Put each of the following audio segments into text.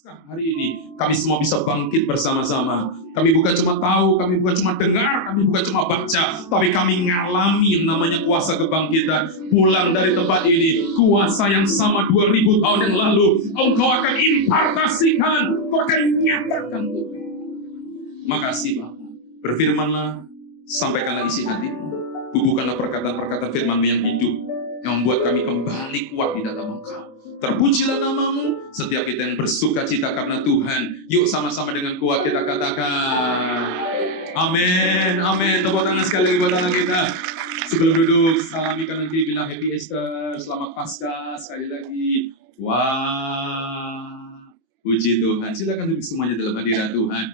Paskah hari ini kami semua bisa bangkit bersama-sama. Kami bukan cuma tahu, kami bukan cuma dengar, kami bukan cuma baca, tapi kami ngalami yang namanya kuasa kebangkitan. Pulang dari tempat ini, kuasa yang sama 2000 tahun yang lalu, Engkau akan impartasikan, Engkau akan nyatakan. Makasih Bapak. Berfirmanlah, sampaikanlah isi hatimu. Bubuhkanlah perkataan-perkataan firman-Mu yang hidup, yang membuat kami kembali kuat di dalam Engkau. Terpujilah nama-Mu, setiap kita yang bersuka cita karena Tuhan. Yuk sama-sama dengan kuat kita katakan amin, amin. Tepuk tangan sekali lagi buat tangan kita. Sebelum duduk, salami kanan kiri, bilang Happy Easter, Selamat Paskah sekali lagi. Wah, puji Tuhan. Silakan duduk semuanya dalam hadirat Tuhan.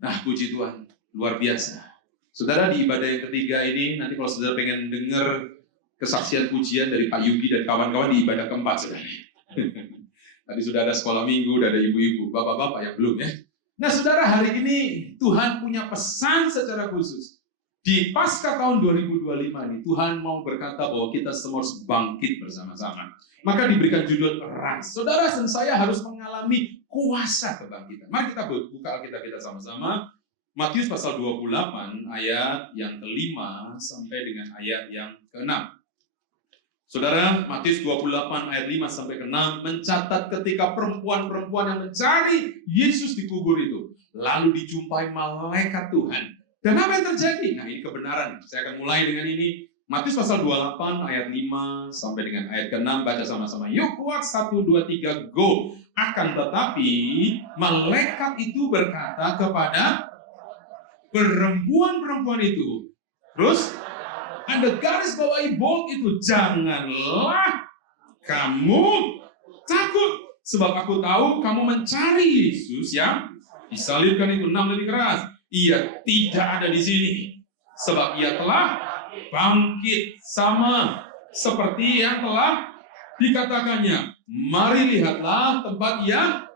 Nah, puji Tuhan, luar biasa. Saudara, di ibadah yang ketiga ini, nanti kalau saudara pengen dengar kesaksian pujian dari Pak Yugi dan kawan-kawan di ibadah keempat, saudara. Tadi sudah ada sekolah minggu, sudah ada ibu-ibu, bapak-bapak yang belum ya. Nah, saudara, hari ini Tuhan punya pesan secara khusus. Di Paskah tahun 2025 ini, Tuhan mau berkata bahwa kita semua harus bangkit bersama-sama. Maka diberikan judul Rise. Saudara dan saya harus mengalami kuasa kebangkitan. Mari kita buka Alkitab kita sama-sama. Matius pasal 28 ayat yang ke-5 sampai dengan ayat yang ke-6. Saudara, Matius 28 ayat 5 sampai ke 6 mencatat ketika perempuan-perempuan yang mencari Yesus di kubur itu, lalu dijumpai malaikat Tuhan. Dan apa yang terjadi? Nah, ini kebenaran. Saya akan mulai dengan ini. Matius pasal 28 ayat 5 sampai dengan ayat ke-6, baca sama-sama. Yuk kuat, 1, 2, 3, go. Akan tetapi malaikat itu berkata kepada perempuan-perempuan itu, terus ada garis bawahi bold itu, janganlah kamu takut, sebab aku tahu kamu mencari Yesus yang disalibkan itu. 6 lebih keras, ia tidak ada di sini, sebab ia telah bangkit sama seperti yang telah dikatakannya. Mari lihatlah tempat yang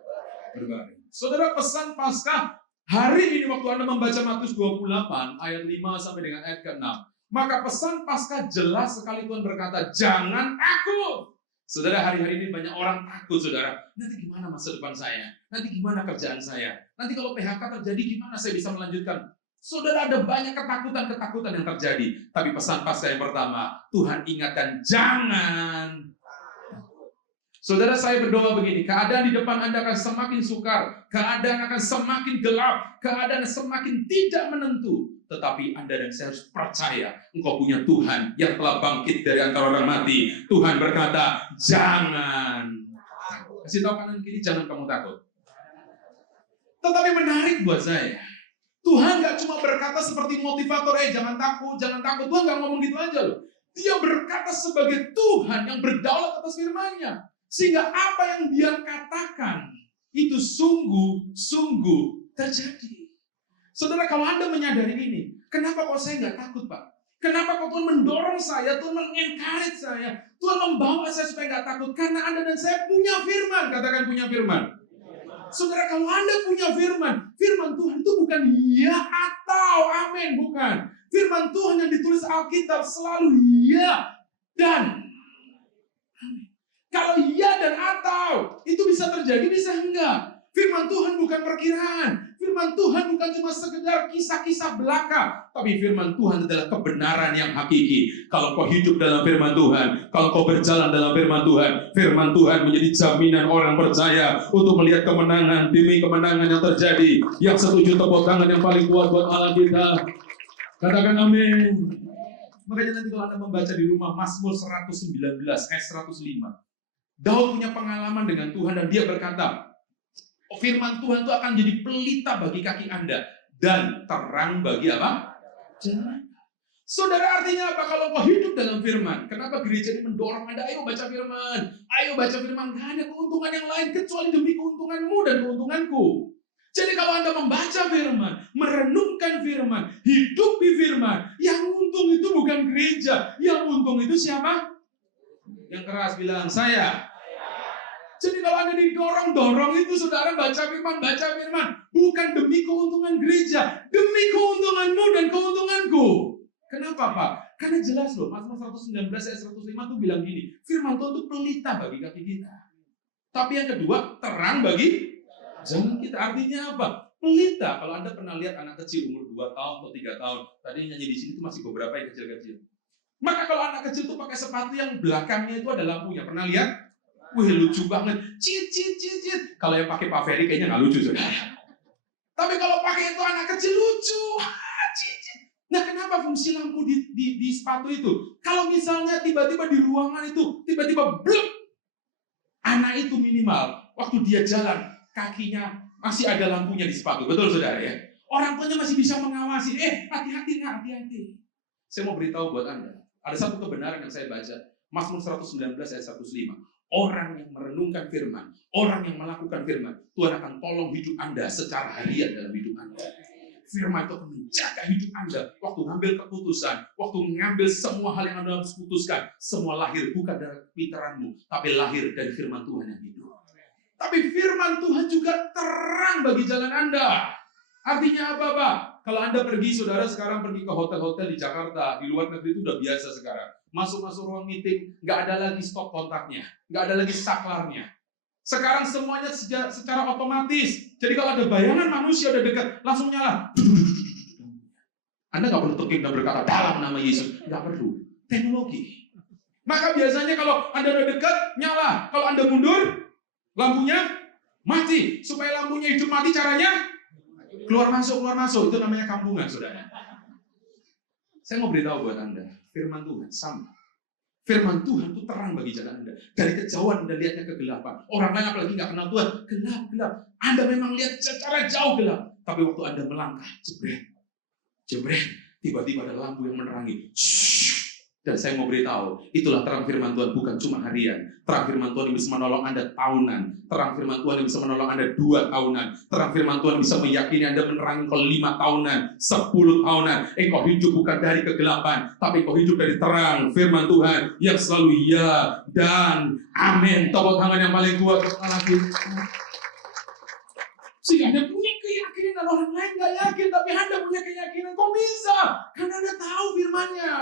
berbaring. Saudara, pesan Paskah hari ini waktu Anda membaca Matius 28 ayat 5 sampai dengan ayat ke-6, maka pesan Paskah jelas sekali. Tuhan berkata, jangan takut. Saudara, hari-hari ini banyak orang takut, saudara. Nanti gimana masa depan saya? Nanti gimana kerjaan saya? Nanti kalau PHK terjadi, gimana saya bisa melanjutkan? Saudara, ada banyak ketakutan-ketakutan yang terjadi. Tapi pesan Paskah yang pertama, Tuhan ingatkan, jangan. Saudara, saya berdoa begini, keadaan di depan Anda akan semakin sukar, keadaan akan semakin gelap, keadaan semakin tidak menentu. Tetapi Anda dan saya harus percaya, Engkau punya Tuhan yang telah bangkit dari antara orang mati. Tuhan berkata, jangan takut. Kasih tahu kanan kiri, jangan kamu takut. Tetapi menarik buat saya, Tuhan gak cuma berkata seperti motivator, jangan takut, jangan takut. Tuhan gak ngomong gitu aja loh. Dia berkata sebagai Tuhan yang berdaulat atas firman-Nya. Sehingga apa yang dia katakan itu sungguh-sungguh terjadi. Saudara, kalau Anda menyadari ini, kenapa kok saya nggak takut, Pak? Kenapa kok Tuhan mendorong saya, Tuhan mengencourage saya, Tuhan membawa saya supaya nggak takut? Karena Anda dan saya punya firman. Katakan punya firman. Saudara, kalau Anda punya firman, firman Tuhan itu bukan ya atau amin, bukan. Firman Tuhan yang ditulis Alkitab selalu ya dan amin. Kalau iya dan atau, itu bisa terjadi, bisa enggak. Firman Tuhan bukan perkiraan. Firman Tuhan bukan cuma sekedar kisah-kisah belaka. Tapi firman Tuhan adalah kebenaran yang hakiki. Kalau kau hidup dalam firman Tuhan, kalau kau berjalan dalam firman Tuhan menjadi jaminan orang percaya untuk melihat kemenangan demi kemenangan yang terjadi. Yang setuju tepuk tangan yang paling kuat buat Allah kita. Katakan amin. Makanya nanti kalau Anda membaca di rumah Mazmur 119 ayat 105. Daud punya pengalaman dengan Tuhan dan dia berkata, firman Tuhan itu akan jadi pelita bagi kaki Anda dan terang bagi apa? Jalan. Saudara, artinya apa? Kalau kau hidup dalam firman, kenapa gereja ini mendorong Anda, ayo baca firman, ayo baca firman. Gak ada keuntungan yang lain kecuali demi keuntunganmu dan keuntunganku. Jadi kalau Anda membaca firman, merenungkan firman, hidup di firman, yang untung itu bukan gereja, yang untung itu siapa? Yang keras bilang, saya. Jadi kalau Anda didorong-dorong itu, saudara baca firman, bukan demi keuntungan gereja, demi keuntunganmu dan keuntunganku. Kenapa, Pak? Karena jelas loh, Mazmur 119 ayat 105 itu bilang gini, firman Tuhan itu pelita bagi kaki kita. Tapi yang kedua, terang bagi jalan kita. Artinya apa? Pelita. Kalau Anda pernah lihat anak kecil umur 2 tahun atau 3 tahun, tadi nyanyi di sini itu masih beberapa yang kecil-kecil. Maka kalau anak kecil itu pakai sepatu yang belakangnya itu ada lampunya. Pernah lihat? Wih, lucu banget. Cit, cit, cit, cit. Kalau yang pakai Pak Ferry kayaknya nggak lucu, saudara. Tapi kalau pakai itu anak kecil lucu. Cit, cit. Nah, kenapa fungsi lampu di sepatu itu? Kalau misalnya tiba-tiba di ruangan itu, tiba-tiba bluk, anak itu minimal waktu dia jalan, kakinya masih ada lampunya di sepatu. Betul, saudara ya? Orang tuanya masih bisa mengawasi. Hati-hati, nak, hati-hati. Saya mau beritahu buat Anda. Ada satu kebenaran yang saya baca. Mazmur 119 ayat 105. Orang yang merenungkan firman, orang yang melakukan firman, Tuhan akan tolong hidup Anda secara harian dalam hidup Anda. Firman itu akan menjaga hidup Anda. Waktu ngambil keputusan, waktu mengambil semua hal yang Anda harus putuskan, semua lahir bukan dari pintaranmu, tapi lahir dari firman Tuhan yang hidup. Tapi firman Tuhan juga terang bagi jalan Anda. Artinya apa, Pak? Kalau Anda pergi, saudara sekarang pergi ke hotel-hotel di Jakarta, di luar negeri itu udah biasa sekarang. Masuk-masuk ruang meeting, nggak ada lagi stop kontaknya, nggak ada lagi saklarnya. Sekarang semuanya secara otomatis. Jadi kalau ada bayangan manusia udah dekat, langsung nyala. Anda nggak perlu ketik dan berkata dalam nama Yesus, nggak perlu. Teknologi. Maka biasanya kalau Anda udah dekat, nyala. Kalau Anda mundur, lampunya mati. Supaya lampunya hidup mati, caranya keluar masuk. Itu namanya kampungan, saudara. Saya mau beritahu buat Anda, firman Tuhan sama. Firman Tuhan itu terang bagi jalan Anda. Dari kejauhan Anda lihatnya kegelapan. Orang lain apalagi nggak kenal Tuhan, gelap. Anda memang lihat secara jauh gelap. Tapi waktu Anda melangkah, jebret, tiba-tiba ada lampu yang menerangi. Dan saya mau beritahu, itulah terang firman Tuhan, bukan cuma harian. Terang firman Tuhan yang bisa menolong Anda tahunan. Terang firman Tuhan yang bisa menolong Anda 2 tahunan. Terang firman Tuhan bisa meyakini Anda menerangi kau 5 tahunan, 10 tahunan. Engkau hidup bukan dari kegelapan, tapi engkau hidup dari terang firman Tuhan yang selalu ya dan amin. Tepuk tangan yang paling kuat lagi. Sehingga Anda punya keyakinan, orang lain nggak yakin, tapi Anda punya keyakinan. Kok bisa? Karena Anda tahu firman-Nya.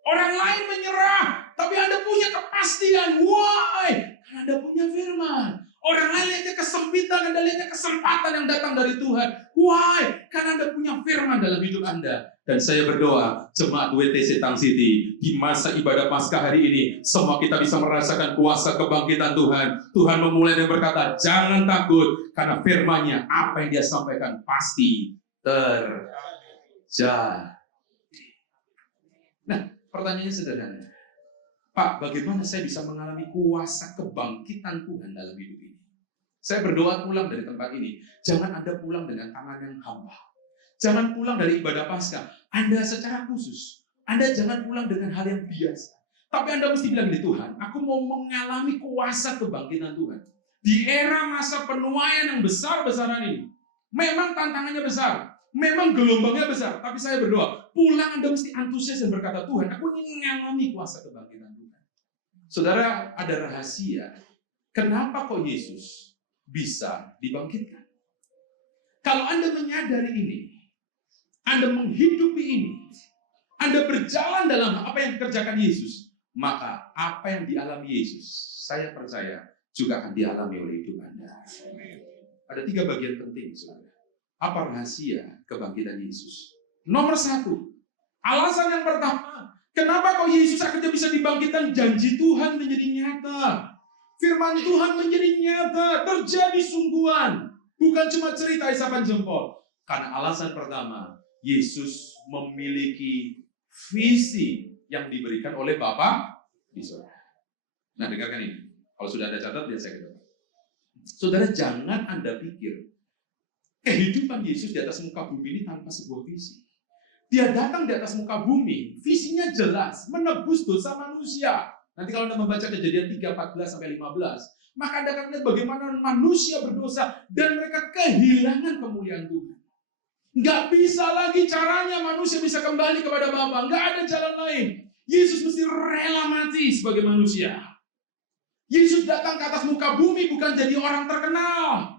Orang lain menyerah, tapi Anda punya kepastian. Why? Karena Anda punya firman. Orang lain lihatnya kesempitan, Anda lihatnya kesempatan yang datang dari Tuhan. Why? Karena Anda punya firman dalam hidup Anda. Dan saya berdoa, jemaat WTC Tang City, di masa ibadah Paskah hari ini, semua kita bisa merasakan kuasa kebangkitan Tuhan. Tuhan memulai dan berkata, jangan takut, karena firman-Nya, apa yang Dia sampaikan pasti terjadi. Nah, pertanyaannya sederhana. Pak, bagaimana saya bisa mengalami kuasa kebangkitan Tuhan dalam hidup ini? Saya berdoa pulang dari tempat ini. Jangan Anda pulang dengan tangan yang hampa. Jangan pulang dari ibadah Paskah Anda secara khusus. Anda jangan pulang dengan hal yang biasa. Tapi Anda mesti bilang, Tuhan, aku mau mengalami kuasa kebangkitan Tuhan. Di era masa penuaian yang besar-besaran ini. Memang tantangannya besar. Memang gelombangnya besar, tapi saya berdoa, pulang Anda mesti antusias dan berkata, Tuhan, aku ingin mengalami kuasa kebangkitan Tuhan. Saudara, ada rahasia. Kenapa kok Yesus bisa dibangkitkan? Kalau Anda menyadari ini, Anda menghidupi ini, Anda berjalan dalam apa yang dikerjakan Yesus, maka apa yang dialami Yesus, saya percaya juga akan dialami oleh hidup Anda. Ada 3 bagian penting, saudara. Apa rahasia kebangkitan Yesus? Nomor 1, alasan yang pertama, kenapa kok Yesus akhirnya bisa dibangkitkan? Janji Tuhan menjadi nyata. Firman Tuhan menjadi nyata, terjadi sungguhan. Bukan cuma cerita isapan jempol. Karena alasan pertama, Yesus memiliki visi yang diberikan oleh Bapa di surga. Nah, dengarkan ini. Kalau sudah ada catat, lihat saya ke depan. Saudara, jangan Anda pikir kehidupan Yesus di atas muka bumi ini tanpa sebuah visi. Dia datang di atas muka bumi, visinya jelas, menebus dosa manusia. Nanti kalau Anda membaca Kejadian 3:14-15, maka Anda akan lihat bagaimana manusia berdosa dan mereka kehilangan kemuliaan Tuhan. Nggak bisa lagi caranya manusia bisa kembali kepada Bapa. Nggak ada jalan lain. Yesus mesti rela mati sebagai manusia. Yesus datang ke atas muka bumi bukan jadi orang terkenal.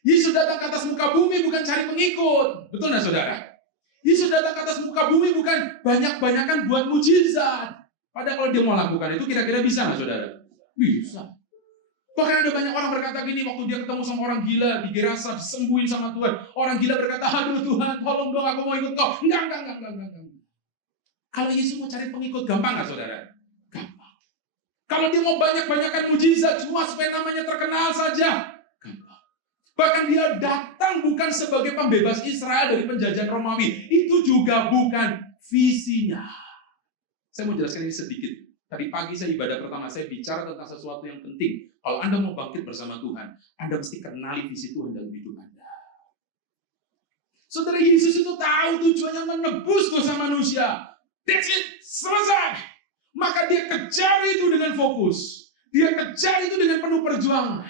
Yesus datang ke atas muka bumi bukan cari pengikut. Betul nggak, saudara? Yesus datang ke atas muka bumi bukan banyak-banyakan buat mujizat. Padahal kalau dia mau lakukan itu kira-kira bisa nggak, saudara? Bisa. Bahkan ada banyak orang berkata gini, waktu dia ketemu sama orang gila di Gerasa, disembuhin sama Tuhan. Orang gila berkata, aduh Tuhan, tolong dong aku mau ikut kau. Enggak. Kalau Yesus mau cari pengikut, gampang nggak saudara? Gampang. Kalau dia mau banyak-banyakan mujizat, cuma supaya namanya terkenal saja, gampang. Bahkan dia datang bukan sebagai pembebas Israel dari penjajahan Romawi. Itu juga bukan visinya. Saya mau jelaskan ini sedikit. Tadi pagi saya ibadah pertama, saya bicara tentang sesuatu yang penting. Kalau Anda mau bangkit bersama Tuhan, Anda mesti kenali visi Tuhan dalam hidup Anda. Saudara, Yesus itu tahu tujuannya menebus dosa manusia. That's it, selesai. Maka dia kejar itu dengan fokus. Dia kejar itu dengan penuh perjuangan.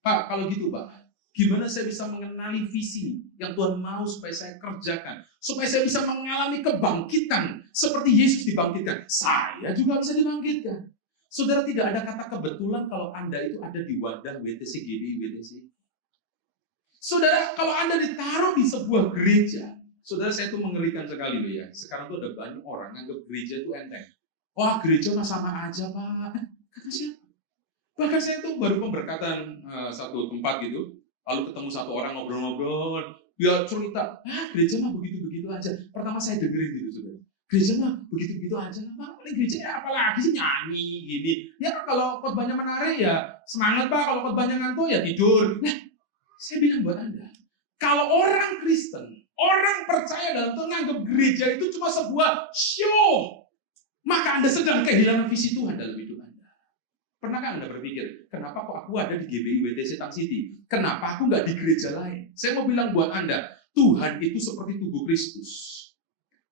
Pak, kalau gitu Pak, gimana saya bisa mengenali visi yang Tuhan mau supaya saya kerjakan? Supaya saya bisa mengalami kebangkitan seperti Yesus dibangkitkan. Saya juga bisa dibangkitkan. Saudara, tidak ada kata kebetulan kalau Anda itu ada di wadah WTC, GBI, WTC. Saudara, kalau Anda ditaruh di sebuah gereja, saudara, saya itu mengerikan sekali loh ya. Sekarang tuh ada banyak orang yang anggap gereja itu enteng. Wah, gereja mah sama aja Pak. Kata siapa? Bahkan saya tuh baru pemberkatan satu tempat gitu. Lalu ketemu satu orang ngobrol-ngobrol, dia cerita, gereja mah begitu-begitu aja. Pertama saya dengerin gitu, saudara. Gereja mah begitu-begitu aja. Paling gereja ya apalagi sih nyanyi gini. Ya kalau khotbahnya menarik ya semangat Pak, kalau khotbahnya ngantuk ya tidur. Nah, saya bilang buat Anda, kalau orang Kristen, orang percaya dalam Tuhan nganggap gereja itu cuma sebuah show, maka Anda sedang kehilangan visi Tuhan dalam hidup Anda. Pernahkah Anda berpikir, kenapa kok aku ada di GBI WTC Tang City? Kenapa aku nggak di gereja lain? Saya mau bilang buat Anda, Tuhan itu seperti tubuh Kristus.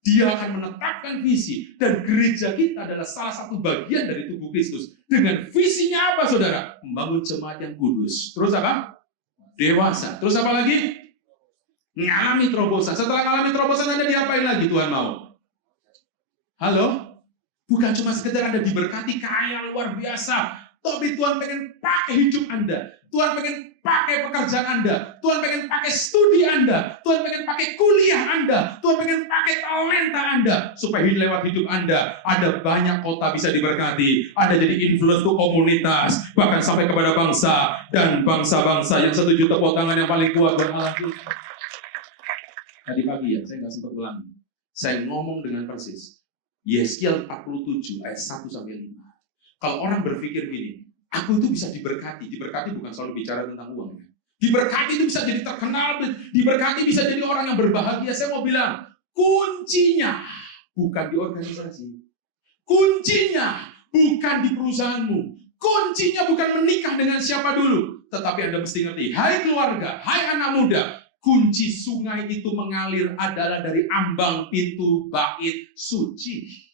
Dia akan menetapkan visi, dan gereja kita adalah salah satu bagian dari tubuh Kristus. Dengan visinya apa, saudara? Membangun jemaat yang kudus. Terus apa? Dewasa. Terus apa lagi? Ngalami terobosan. Setelah ngalami terobosan, Anda diapain lagi Tuhan mau? Halo? Bukan cuma sekedar Anda diberkati kaya luar biasa, tapi Tuhan pengen pakai hidup Anda. Tuhan pengen pakai pekerjaan Anda. Tuhan pengen pakai studi Anda. Tuhan pengen pakai kuliah Anda. Tuhan pengen pakai talenta Anda. Supaya lewat hidup Anda, ada banyak kota bisa diberkati. Ada jadi influence untuk komunitas. Bahkan sampai kepada bangsa dan bangsa-bangsa yang setuju tepuk tangan yang paling kuat bermalam. Tadi pagi ya, saya nggak sempat ulang. Saya ngomong dengan persis. Yeskiel 47 ayat 1-5. Kalau orang berpikir gini, aku itu bisa diberkati. Diberkati bukan selalu bicara tentang uang ya. Diberkati itu bisa jadi terkenal, diberkati bisa jadi orang yang berbahagia. Saya mau bilang, kuncinya bukan di organisasi. Kuncinya bukan di perusahaanmu. Kuncinya bukan menikah dengan siapa dulu. Tetapi Anda mesti ngerti, hai keluarga, hai anak muda, kunci sungai itu mengalir adalah dari ambang pintu bait suci.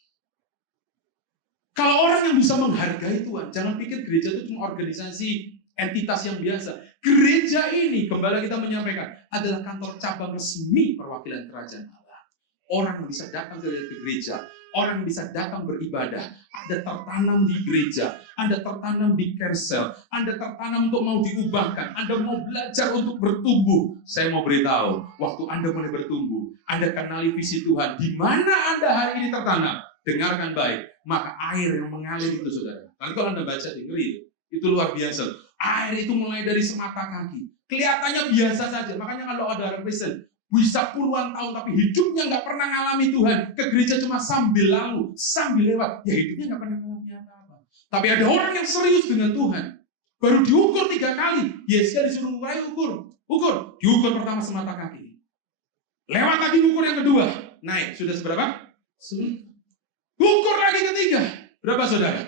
Kalau orang yang bisa menghargai Tuhan, jangan pikir gereja itu cuma organisasi, entitas yang biasa. Gereja ini, kembali kita menyampaikan, adalah kantor cabang resmi perwakilan kerajaan Allah. Orang yang bisa datang ke gereja, orang yang bisa datang beribadah, Anda tertanam di gereja, Anda tertanam di Kersel, Anda tertanam untuk mau diubahkan, Anda mau belajar untuk bertumbuh. Saya mau beritahu, waktu Anda mulai bertumbuh, Anda kenali visi Tuhan, di mana Anda hari ini tertanam. Dengarkan baik, maka air yang mengalir itu, saudara. Nanti kalau Anda baca di ngeri, itu luar biasa. Air itu mulai dari semata kaki. Kelihatannya biasa saja. Makanya kalau ada orang Kristen bisa puluhan tahun tapi hidupnya nggak pernah ngalami Tuhan, ke gereja cuma sambil lalu, sambil lewat, ya hidupnya nggak pernah ngalami apa-apa. Tapi ada orang yang serius dengan Tuhan, baru diukur 3 kali. Yesus disuruh ukur, diukur pertama semata kaki. Lewat lagi ukur yang kedua, naik sudah seberapa? Ukur lagi ketiga, berapa saudara?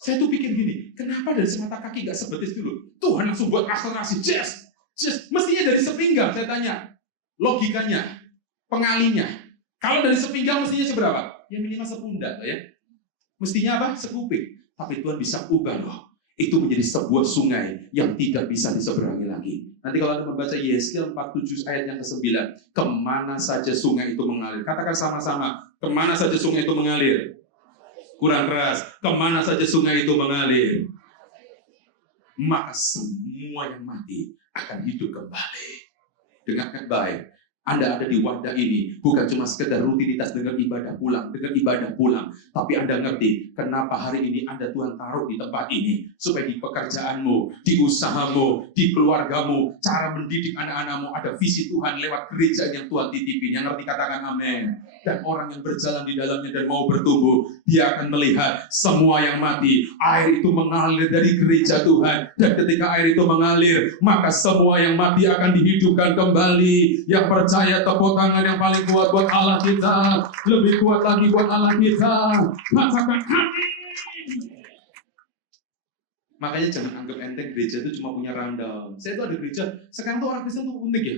Saya tuh pikir gini, kenapa dari semata kaki gak sebetis dulu? Tuhan langsung buat akselerasi, just. Mestinya dari sepinggang, saya tanya. Logikanya, pengalinya. Kalau dari sepinggang mestinya seberapa? Ya minimal sepundak ya. Mestinya apa? Sekuping. Tapi Tuhan bisa ubah loh. Itu menjadi sebuah sungai yang tidak bisa diseberangi lagi. Nanti kalau Anda membaca Yeskiel 47 ayat yang ke-9, kemana saja sungai itu mengalir? Katakan sama-sama, kemana saja sungai itu mengalir? Kurang keras, kemana saja sungai itu mengalir? Maka semua yang mati akan hidup kembali. Dengarkan baik, Anda ada di wadah ini bukan cuma sekedar rutinitas dengan ibadah pulang, tapi Anda ngerti kenapa hari ini Anda Tuhan taruh di tempat ini, supaya di pekerjaanmu, di usahamu, di keluargamu, cara mendidik anak-anakmu ada visi Tuhan lewat gereja yang Tuhan titipin. Yang ngerti katakan amin. Dan orang yang berjalan di dalamnya dan mau bertumbuh, dia akan melihat semua yang mati, air itu mengalir dari gereja Tuhan. Dan ketika air itu mengalir, maka semua yang mati akan dihidupkan kembali. Yang percaya tepuk tangan yang paling kuat buat Allah kita, lebih kuat lagi buat Allah kita. Katakan amin. Makanya jangan anggap enteng gereja itu cuma punya rundown. Saya tuh ada gereja, sekarang tuh orang Kristen tuh unik ya.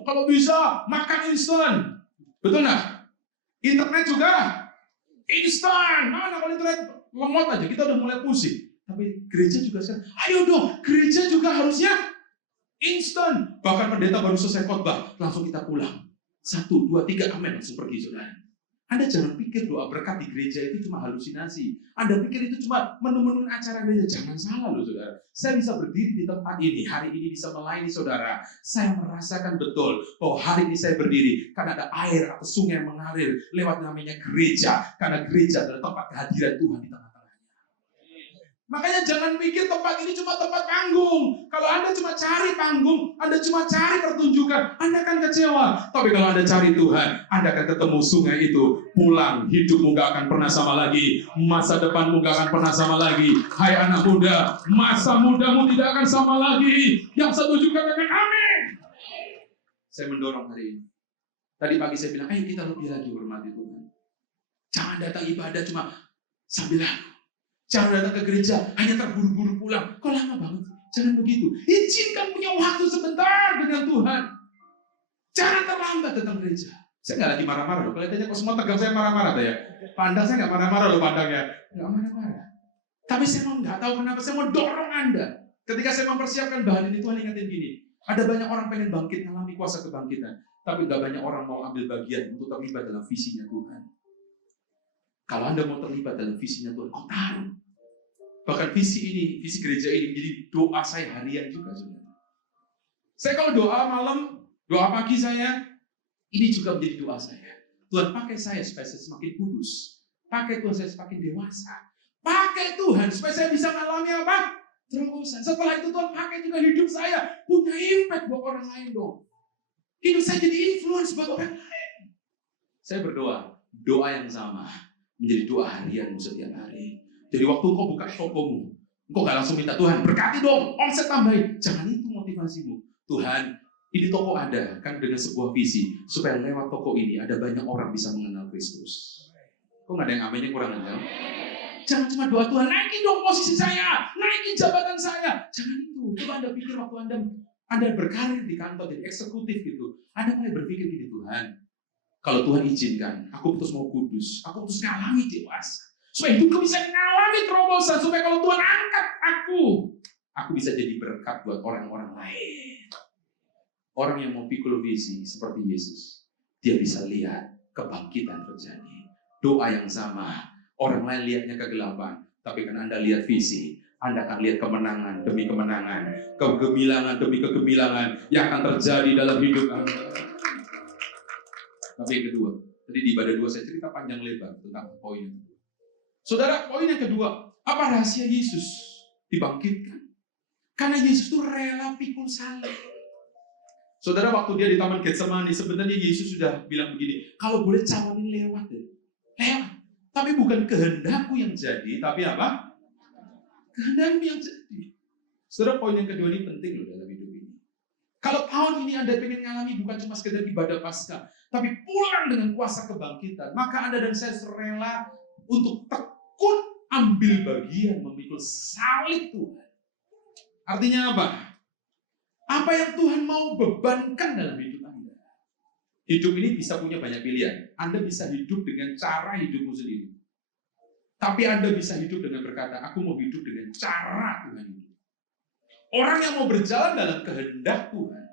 Kalau bisa makan instan. Betul nggak? Internet juga instan. Mana kalau internet lemot aja, kita udah mulai pusing. Tapi gereja juga sekarang, ayo dong, gereja juga harusnya instan. Bahkan pendeta baru selesai khotbah, langsung kita pulang. 1, 2, 3, amin, langsung pergi, saudara. Anda jangan pikir doa berkat di gereja itu cuma halusinasi. Anda pikir itu cuma menu-menu acara gereja. Jangan salah loh, saudara. Saya bisa berdiri di tempat ini, hari ini bisa melayani saudara. Saya merasakan betul bahwa hari ini saya berdiri karena ada air atau sungai yang mengalir lewat namanya gereja. Karena gereja adalah tempat kehadiran Tuhan di tengah-tengahnya. Makanya jangan pikir tempat ini cuma tempat panggung. Kalau Anda cuma cari panggung, Anda cuma cari pertunjukan, Anda akan kecewa. Tapi kalau Anda cari Tuhan, Anda akan ketemu sungai itu. Pulang, hidupmu gak akan pernah sama lagi. Masa depanmu gak akan pernah sama lagi. Hai anak muda, masa mudamu tidak akan sama lagi. Yang setuju katakan amin. Saya mendorong hari ini. Tadi pagi saya bilang, ayo kita lebih lagi hormati Tuhan. Jangan datang ibadah cuma sambil lagu. Jangan datang ke gereja hanya terburu-buru pulang. Kok lama banget? Jangan begitu. Izinkan punya waktu sebentar dengan Tuhan. Jangan terlambat datang gereja. Saya nggak lagi marah-marah loh. Kelihatannya kok semua tegang saya marah-marah ya. Pandang saya nggak marah-marah loh pandangnya. Nggak marah-marah. Tapi saya mau nggak tahu kenapa saya mau dorong Anda. Ketika saya mempersiapkan bahan ini, Tuhan ingatin gini. Ada banyak orang pengen bangkit, mengalami kuasa kebangkitan. Tapi nggak banyak orang mau ambil bagian untuk terlibat dalam visinya Tuhan. Kalau Anda mau terlibat dalam visinya Tuhan, kau taruh. Bahkan visi ini, visi gereja ini menjadi doa saya harian juga sebenarnya. Saya kalau doa malam, doa pagi saya, ini juga menjadi doa saya. Tuhan pakai saya supaya saya semakin kudus. Pakai Tuhan saya semakin dewasa. Pakai Tuhan supaya saya bisa mengalami apa? Terobosan. Setelah itu Tuhan pakai juga hidup saya. Punya impact buat orang lain dong. Hidup saya jadi influence buat orang lain. Saya berdoa, doa yang sama. Menjadi doa harianmu setiap hari. Jadi waktu engkau buka tokomu, engkau gak langsung minta Tuhan, berkati dong, omset tambahin. Jangan itu motivasimu. Tuhan, ini toko ada, kan dengan sebuah visi. Supaya lewat toko ini ada banyak orang bisa mengenal Kristus. Kok gak ada yang amennya kurang aja? Jangan cuma doa Tuhan, naikin dong posisi saya, naikin jabatan saya. Jangan itu. Coba Anda pikir waktu Anda berkarir di kantor, jadi eksekutif gitu. Anda mulai berpikir gini, Tuhan, kalau Tuhan izinkan, aku terus mau kudus, aku terus ngalami dewasa. Supaya hidupku bisa ngalami terobosan, supaya kalau Tuhan angkat aku bisa jadi berkat buat orang-orang lain. Orang yang mau pikul visi seperti Yesus, dia bisa lihat kebangkitan terjadi. Doa yang sama, orang lain lihatnya kegelapan, tapi kan Anda lihat visi, Anda akan lihat kemenangan demi kemenangan, kegemilangan demi kegemilangan yang akan terjadi dalam hidup Anda. Tapi yang kedua, tadi di ibadah 2 saya cerita panjang lebar tentang poin yang kedua. Saudara, poin yang kedua, apa rahasia Yesus dibangkitkan? Karena Yesus itu rela pikul salib. Saudara, waktu dia di Taman Getsemani, sebenarnya Yesus sudah bilang begini, kalau boleh cawan ini lewat ya. Lewat. Tapi bukan kehendakku yang jadi, tapi apa? Kehendakmu yang jadi. Saudara, poin yang kedua ini penting loh dalam hidup ini. Kalau tahun ini Anda ingin mengalami bukan cuma sekedar ibadah Paskah, tapi pulang dengan kuasa kebangkitan, maka Anda dan saya rela untuk tekun ambil bagian memikul salib Tuhan. Artinya apa? Apa yang Tuhan mau bebankan dalam hidup Anda? Hidup ini bisa punya banyak pilihan. Anda bisa hidup dengan cara hidupmu sendiri. Tapi Anda bisa hidup dengan berkata, aku mau hidup dengan cara Tuhan hidup. Orang yang mau berjalan dalam kehendak Tuhan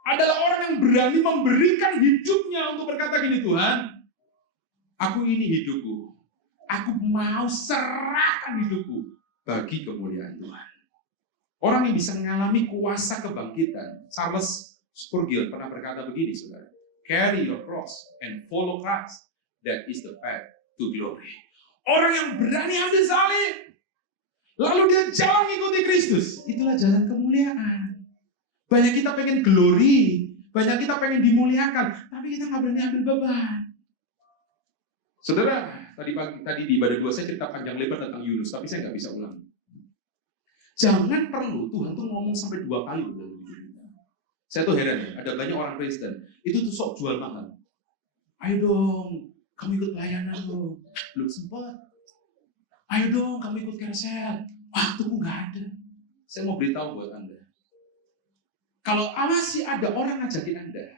adalah orang yang berani memberikan hidupnya untuk berkata gini, Tuhan, aku ini hidupku. Aku mau serahkan hidupku bagi kemuliaan Tuhan. Orang yang bisa mengalami kuasa kebangkitan. Charles Spurgeon pernah berkata begini, saudara. Carry your cross and follow Christ. That is the path to glory. Orang yang berani ambil salib, lalu dia jalan mengikuti Kristus, itulah jalan kemuliaan. Banyak kita pengen glory, banyak kita pengen dimuliakan, tapi kita nggak berani ambil beban. Saudara, tadi di ibadah 2 saya cerita panjang lebar tentang Yunus, tapi saya nggak bisa ulang. Jangan perlu Tuhan tuh ngomong sampai 2 kali dalam hidup kita. Saya tuh heran ya, ada banyak orang Kristen itu tuh sok jual mahal. Ayo dong, kamu ikut pelayanan loh, belum sempat. Ayo dong, kamu ikut carousel, waktumu nggak ada. Saya mau beritahu buat Anda, kalau masih ada orang ngajakin Anda,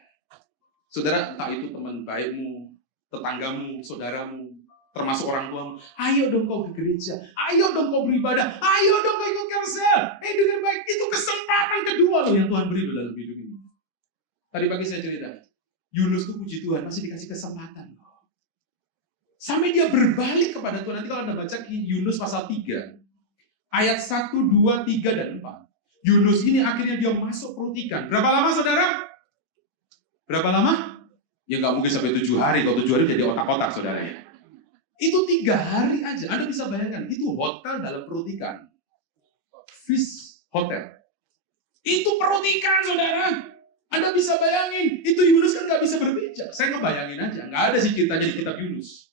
saudara, entah itu teman baikmu, tetanggamu, saudaramu, termasuk orang tuamu, ayo dong kau ke gereja, ayo dong kau beribadah, ayo dong kau ikut carousel. Dengar baik, itu kesempatan kedua loh yang Tuhan beri dalam hidup ini. Tadi pagi saya cerita, Yunus tuh puji Tuhan masih dikasih kesempatan. Sampai dia berbalik kepada Tuhan. Nanti kalau Anda baca Yunus pasal 3, ayat 1, 2, 3, dan 4. Yunus ini akhirnya dia masuk perut ikan. Berapa lama saudara? Berapa lama? Ya nggak mungkin sampai 7 hari. Kalau 7 hari jadi otak-otak saudara ya. Itu 3 hari aja. Anda bisa bayangkan, itu hotel dalam perut ikan. Fish hotel. Itu perut ikan saudara. Anda bisa bayangin, itu Yunus kan nggak bisa berbicara. Saya ngebayangin aja, nggak ada sih ceritanya di kitab Yunus.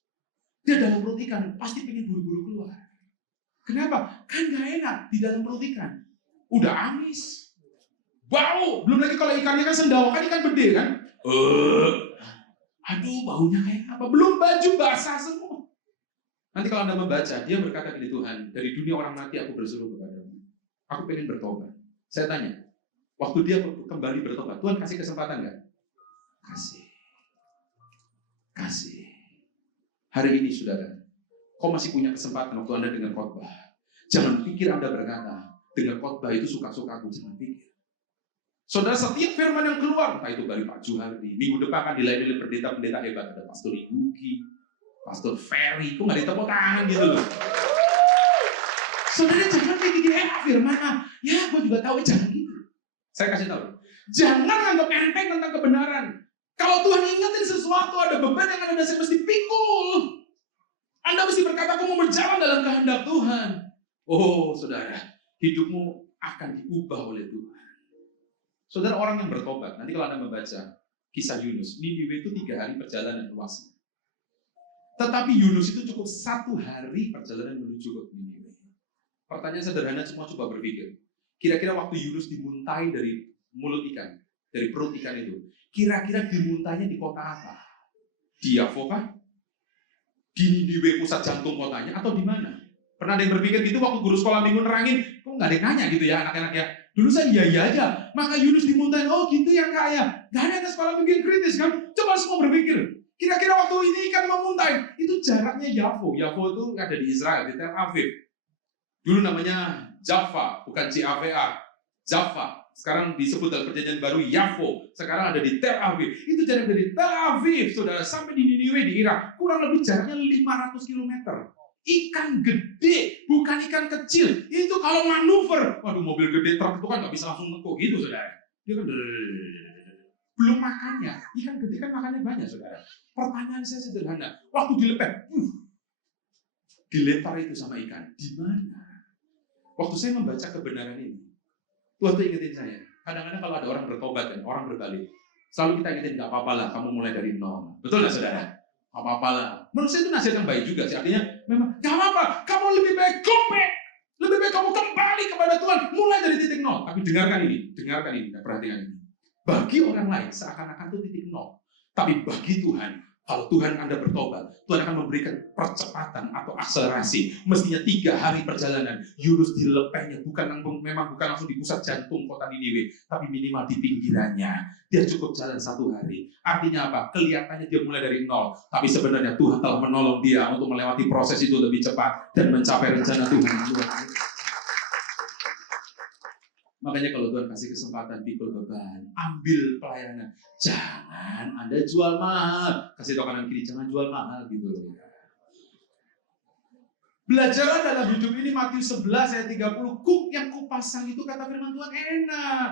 Dia dalam perut ikan, pasti pengen buru-buru keluar. Kenapa? Kan nggak enak di dalam perut ikan. Udah amis, bau. Belum lagi kalau ikannya kan sendawa, kan ikan gede kan. Aduh, baunya kayak apa? Belum baju basah semua. Nanti kalau Anda membaca, dia berkata kepada Tuhan, dari dunia orang mati aku berseru kepadamu. Aku pengen bertobat. Saya tanya, waktu dia kembali bertobat, Tuhan kasih kesempatan nggak? Kasih. Hari ini, saudara, kau masih punya kesempatan waktu Anda dengar khotbah. Jangan pikir Anda berkata, dengar khotbah itu suka-sukaku. Jangan pikir. Saudara, setiap firman yang keluar, entah itu dari Pak Juhardi, minggu depan akan dilayani oleh pendeta-pendeta hebat. Ada Pastor Yuki, Pastor Ferry, kok nggak ditepuk tangan gitu loh. Saudara, jangan pikir, firman, ya gue juga tahu, jangan gitu. Saya kasih tahu, jangan anggap enteng tentang kebenaran. Kalau Tuhan ingetin sesuatu, ada beban yang Anda mesti pikul. Anda mesti berkata, aku mau berjalan dalam kehendak Tuhan. Oh, saudara, hidupmu akan diubah oleh Tuhan. Saudara, orang yang bertobat, nanti kalau Anda membaca kisah Yunus, Niniwe itu 3 hari perjalanan luasnya. Tetapi Yunus itu cukup 1 hari perjalanan menuju ke Niniwe. Pertanyaan sederhana, semua coba berpikir. Kira-kira waktu Yunus dimuntahi dari mulut ikan, dari perut ikan itu, kira-kira dimuntahnya di kota apa? Di Yafo kah? Di Niniwe pusat jantung kotanya, atau di mana? Pernah ada yang berpikir gitu waktu guru sekolah minggu nerangin? Kok nggak ada yang nanya gitu ya anak-anak ya? Dulu saya iya aja, maka Yunus dimuntahin, oh gitu ya kak ya. Gak ada sekolah minggu yang kritis kan? Coba semua berpikir, kira-kira waktu ini ikan mau muntahin, itu jaraknya Yafo. Yafo itu ada di Israel, di Tel Aviv. Dulu namanya Jaffa, bukan Java. Jaffa. Sekarang disebut dalam perjanjian baru Yafo. Sekarang ada di Tel Aviv. Itu jarak dari Tel Aviv, saudara, sampai di Niniwe di Irak. Kurang lebih jaraknya 500 km. Ikan gede, bukan ikan kecil. Itu kalau manuver, waduh mobil gede truk itu kan nggak bisa langsung nekuk gitu, saudara. Dia kan belum makannya. Ikan gede kan makannya banyak, saudara. Pertanyaan saya sederhana. Waktu dilepet, dilempar itu sama ikan. Di mana? Waktu saya membaca kebenaran ini, Tuhan tuh ingetin saya. Kadang-kadang kalau ada orang bertobat dan orang berbalik, selalu kita ingetin, nggak apa-apa lah, kamu mulai dari nol. Betul nggak, saudara? Nggak apa-apa lah. Menurut saya itu nasihat yang baik juga sih. Artinya, memang nggak apa-apa, kamu lebih baik go back. Lebih baik kamu kembali kepada Tuhan, mulai dari titik nol. Tapi dengarkan ini, perhatikan ini. Bagi orang lain, seakan-akan itu titik nol. Tapi bagi Tuhan, kalau Tuhan Anda bertobat, Tuhan akan memberikan percepatan atau akselerasi. Mestinya 3 hari perjalanan, Yunus dilepehnya memang bukan langsung di pusat jantung kota Niniwe, tapi minimal di pinggirannya. Dia cukup jalan 1 hari. Artinya apa? Kelihatannya dia mulai dari nol, tapi sebenarnya Tuhan telah menolong dia untuk melewati proses itu lebih cepat dan mencapai rencana Tuhan. Makanya kalau Tuhan kasih kesempatan, pikul beban, ambil pelayanan. Jangan Anda jual mahal. Kasih tau kanan kiri, jangan jual mahal gitu loh. Belajarlah dalam hidup ini Matius 11 ayat 30. Kuk yang kupasang itu kata firman Tuhan enak.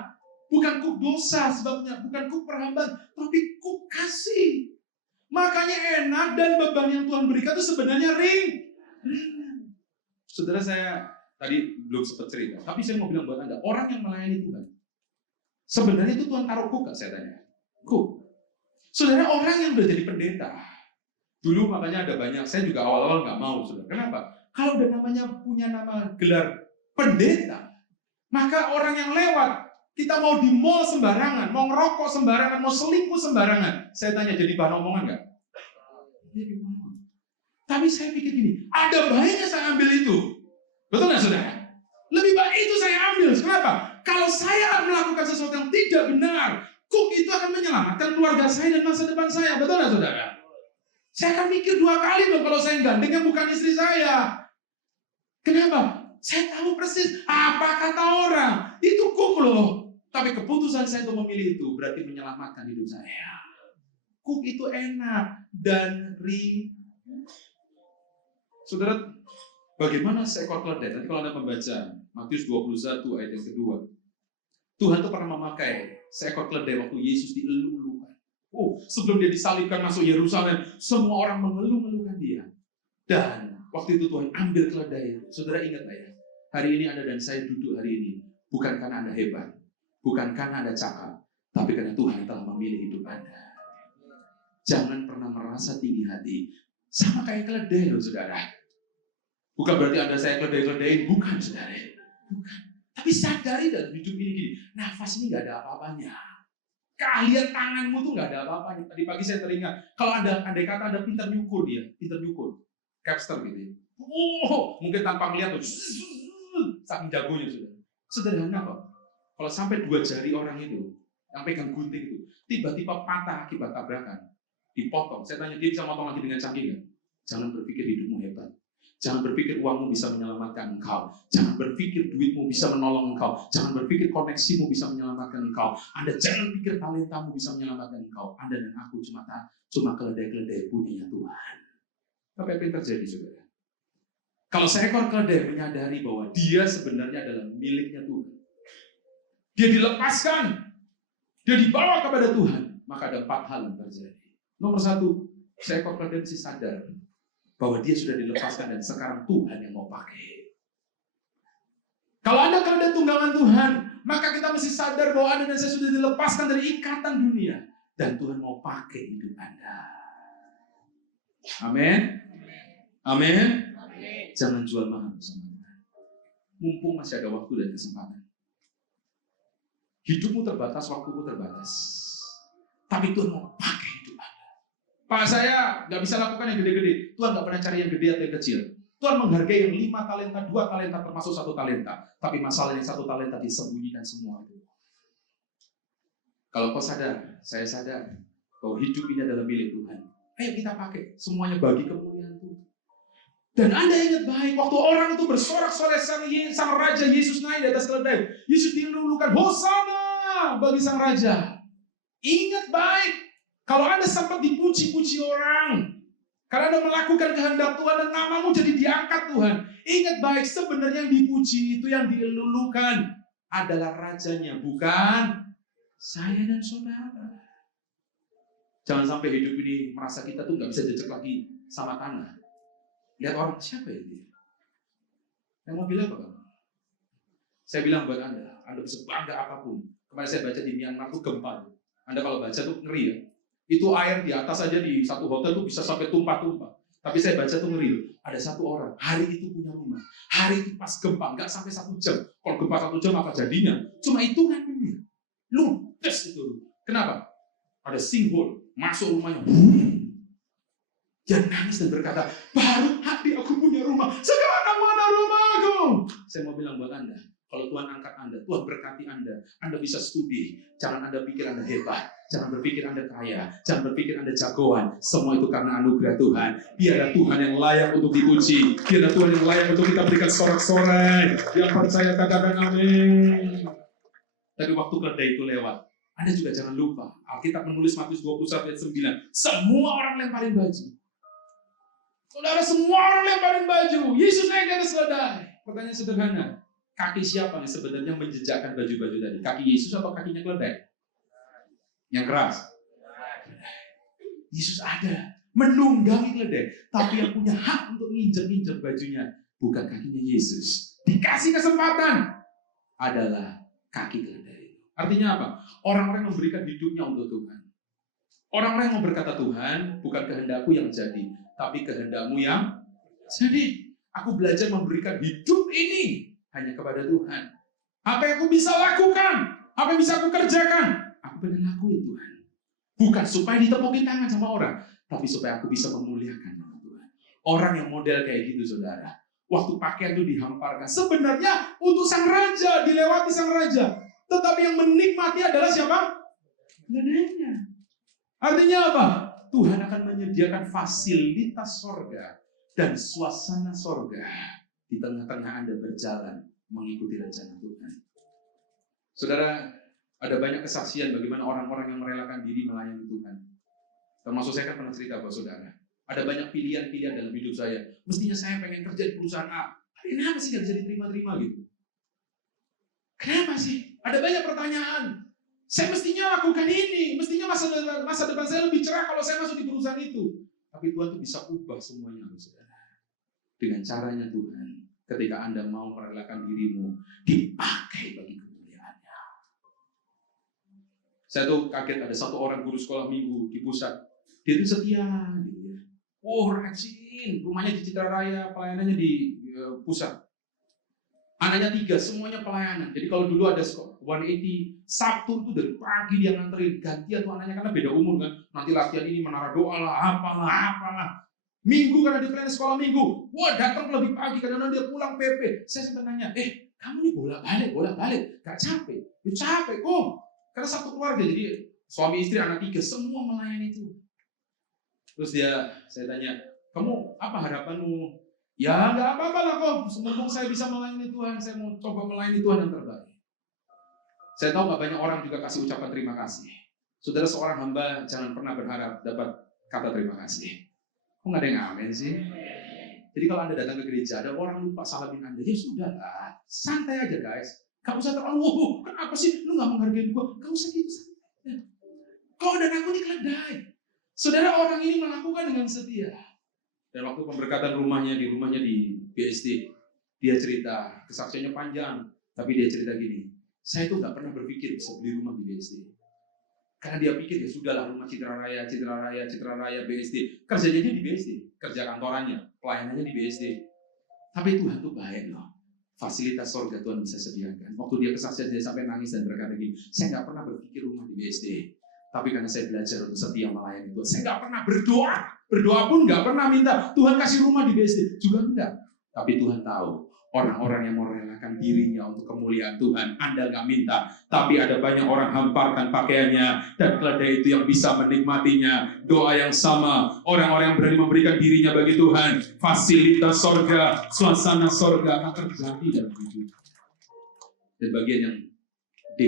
Bukan kuk dosa sebabnya, bukan kuk perhambaan, tapi kuk kasih. Makanya enak, dan beban yang Tuhan berikan itu sebenarnya ringan. Saudara, saya tadi belum sempat cerita, tapi saya mau bilang buat Anda, orang yang melayani Tuhan, sebenarnya itu Tuhan taruh kuk gak, saya tanya? Kuk. Saudara, orang yang udah jadi pendeta, dulu makanya ada banyak, saya juga awal-awal gak mau, saudara. Kenapa? Kalau udah namanya punya nama gelar pendeta, maka orang yang lewat, kita mau di mall sembarangan, mau ngerokok sembarangan, mau selingkuh sembarangan. Saya tanya, jadi bahan omongan nggak? Jadi omongan. Tapi saya pikir gini, ada baiknya saya ambil itu. Betul nggak, saudara? Lebih baik itu saya ambil. Kenapa? Kalau saya melakukan sesuatu yang tidak benar, kuk itu akan menyelamatkan keluarga saya dan masa depan saya. Betul nggak, saudara? Saya akan mikir 2 kali dong kalau saya gandeng yang bukan istri saya. Kenapa? Saya tahu persis apa kata orang. Itu kuk loh. Tapi keputusan saya untuk memilih itu berarti menyelamatkan hidup saya. Kuk itu enak dan Saudara, bagaimana seekor keledai? Nanti kalau Anda membaca Matius 21 ayat yang kedua, Tuhan itu pernah memakai seekor keledai waktu Yesus dielulukan. Sebelum dia disalibkan masuk Yerusalem, semua orang mengeluh-ngeluhkan dia. Dan waktu itu Tuhan ambil keledai itu. Saudara ingat gak ya? Hari ini Anda dan saya duduk hari ini bukan karena Anda hebat, bukan karena Anda cakap, tapi karena Tuhan telah memilih hidup Anda. Jangan pernah merasa tinggi hati. Sama kayak keledai loh, saudara. Bukan berarti Anda saya keledai-keledain, bukan, saudara. Bukan. Tapi sadari dalam hidup ini gini, nafas ini gak ada apa-apanya. Keahlian tanganmu tuh gak ada apa-apanya. Tadi pagi saya teringat, kalau andai kata Anda pintar nyukur dia, pintar nyukur, capster gitu ya. Mungkin tanpa melihat tuh, saking jagonya, saudara. Sederhana kok. Kalau sampai 2 jari orang itu yang pegang gunting itu tiba-tiba patah akibat tabrakan, dipotong. Saya tanya, dia bisa motong lagi dengan canggih nggak? Jangan berpikir hidupmu hebat. Jangan berpikir uangmu bisa menyelamatkan engkau. Jangan berpikir duitmu bisa menolong engkau. Jangan berpikir koneksimu bisa menyelamatkan engkau. Anda jangan pikir talentamu bisa menyelamatkan engkau. Anda dan aku cuma keledai-keledai punya Tuhan. Tapi apa yang terjadi, saudara? Kalau seekor keledai menyadari bahwa dia sebenarnya adalah miliknya Tuhan, dia dilepaskan, dia dibawa kepada Tuhan, maka ada 4 hal yang terjadi. Nomor 1, seekor keledai mesti sadar bahwa dia sudah dilepaskan dan sekarang Tuhan yang mau pakai. Kalau Anda keledai tunggangan Tuhan, maka kita mesti sadar bahwa Anda dan saya sudah dilepaskan dari ikatan dunia dan Tuhan mau pakai hidup Anda. Amin. Amin. Jangan jual mahal bersama Tuhan. Mumpung masih ada waktu dan kesempatan. Hidupmu terbatas, waktumu terbatas. Tapi Tuhan mau pakai hidup Anda. Pak, saya nggak bisa lakukan yang gede-gede. Tuhan nggak pernah cari yang gede atau yang kecil. Tuhan menghargai yang 5 talenta, 2 talenta, termasuk 1 talenta. Tapi masalahnya 1 talenta disembunyikan semua itu. Kalau kau sadar, saya sadar bahwa hidup ini adalah milik Tuhan. Ayo kita pakai, semuanya bagi kemuliaan Tuhan. Dan Anda ingat baik, waktu orang itu bersorak-sorai sang Raja Yesus naik di atas keledai. Yesus dilulukan, Hosana bagi sang Raja. Ingat baik, kalau Anda sempat dipuji-puji orang, kalau Anda melakukan kehendak Tuhan dan namamu jadi diangkat Tuhan, ingat baik, sebenarnya yang dipuji itu, yang dilulukan adalah Rajanya, bukan saya dan saudara. Jangan sampai hidup ini merasa kita tuh nggak bisa jejak lagi sama tanah. Lihat orang, siapa ya dia? Yang mau bilang apa? Saya bilang buat Anda bisa bangga apapun. Kemarin saya baca di Myanmar tuh gempa. Anda kalau baca tuh ngeri ya. Itu air di atas aja di satu hotel tuh bisa sampai tumpah-tumpah. Tapi saya baca tuh ngeri. Ada satu orang, hari itu punya rumah. Hari itu pas gempa, nggak sampai 1 jam. Kalau gempa 1 jam apa jadinya? Cuma hitungan menit. Ludes itu. Kenapa? Ada sinkhole masuk rumahnya. Dia nangis dan berkata, baru hati aku punya rumah, sekarang mana rumahku? Saya mau bilang buat Anda, kalau Tuhan angkat Anda, Tuhan berkati Anda bisa studi. Jangan Anda pikir Anda hebat, jangan berpikir Anda kaya, jangan berpikir Anda jagoan. Semua itu karena anugerah Tuhan. Biarlah Tuhan yang layak untuk dipuji, biarlah Tuhan yang layak untuk kita berikan sorak-sorai. Yang percaya katakan amin. Tapi waktu keledai itu lewat, Anda juga jangan lupa, Alkitab menulis Matius 21 ayat 9, semua orang lemparin baju. Saudara, semua orang lemparin baju. Yesus naik di atas keledai. Pertanyaan sederhana, Kaki siapa yang sebenarnya menjejakkan baju-baju tadi? Kaki Yesus atau kakinya keledai? Yang keras. Yesus ada menunggangi keledai, tapi yang punya hak untuk nginjek-nginjek bajunya bukan kakinya Yesus. Dikasih kesempatan adalah kaki keledai. Artinya apa? Orang-orang yang memberikan hidupnya untuk Tuhan. Orang-orang yang berkata, Tuhan, bukan kehendakku yang jadi, tapi kehendakmu yang jadi. Aku belajar memberikan hidup ini hanya kepada Tuhan. Apa yang aku bisa lakukan, apa yang bisa aku kerjakan, aku pengen lakuin Tuhan. Bukan supaya ditepukin tangan sama orang, tapi supaya aku bisa memuliakan nama Tuhan. Orang yang model kayak gitu, saudara, waktu pakaian itu dihamparkan, sebenarnya untuk sang raja, dilewati sang raja, tetapi yang menikmati adalah siapa? Keledainya. Artinya apa? Tuhan akan menyediakan fasilitas sorga dan suasana sorga di tengah-tengah Anda berjalan mengikuti rencana Tuhan. Saudara, ada banyak kesaksian bagaimana orang-orang yang merelakan diri melayani Tuhan. Termasuk saya kan pernah cerita buat saudara. Ada banyak pilihan-pilihan dalam hidup saya. Mestinya saya pengen kerja di perusahaan A. Kenapa sih gak bisa diterima-terima gitu? Kenapa sih? Ada banyak pertanyaan. Saya mestinya lakukan ini. Mestinya masa depan saya lebih cerah kalau saya masuk di perusahaan itu. Tapi Tuhan tuh bisa ubah semuanya, saudara. Dengan caranya Tuhan. Ketika Anda mau merelakan dirimu, dipakai bagi kemuliaannya. Saya tuh kaget ada satu orang guru sekolah minggu di pusat. Dia tuh setia gitu ya. Oh, rajin. Rumahnya di Citra Raya, pelayanannya di pusat. Anaknya 3, semuanya pelayanan. Jadi kalau dulu ada 180, Sabtu itu dari pagi dia nganterin. Gantian tuh anaknya karena beda umur kan. Nanti latihan ini menara doa lah, apalah. Minggu karena dia pelayanan sekolah minggu. Wah, datang lebih pagi kadang-kadang dia pulang PP. Saya sempat nanya, kamu nih bolak-balik. Gak capek? Ya capek kok. Karena satu keluarga, jadi suami istri anak 3 semua melayani itu. Terus saya tanya, kamu apa harapanmu? Ya nggak apa-apa lah kok, semoga saya bisa melayani Tuhan, saya mau coba melayani Tuhan yang terbaik. Saya tahu nggak banyak orang juga kasih ucapan terima kasih. Saudara, seorang hamba jangan pernah berharap dapat kata terima kasih. Kok nggak ada yang amin sih? Jadi kalau Anda datang ke gereja, ada orang lupa salamin Anda, ya sudah lah, santai aja guys. Gak usah terlalu, kenapa sih lu nggak menghargai gua? Gak usah gitu, santai. Kau dan aku ini keledai. Saudara, orang ini melakukan dengan setia. Dan waktu pemberkatan rumahnya di BSD, dia cerita, kesaksiannya panjang, tapi dia cerita gini, saya tuh nggak pernah berpikir bisa beli rumah di BSD. Karena dia pikir ya sudahlah rumah Citra Raya, BSD. Kerjanya di BSD, kerja kantorannya, pelayanannya di BSD. Tapi Tuhan tuh baik loh. Fasilitas surga Tuhan bisa sediakan. Waktu dia kesaksian, dia sampai nangis dan berkata gini, saya nggak pernah berpikir rumah di BSD. Tapi karena saya belajar untuk setia melayani Tuhan, saya nggak pernah berdoa pun nggak pernah minta Tuhan kasih rumah di BSD, juga enggak. Tapi Tuhan tahu orang-orang yang mau relakan dirinya untuk kemuliaan Tuhan. Anda nggak minta, tapi ada banyak orang hamparkan pakaiannya dan keledai itu yang bisa menikmatinya. Doa yang sama, orang-orang yang berani memberikan dirinya bagi Tuhan, fasilitas sorga, suasana sorga akan terjadi dalam hidup. Dan bagian yang D,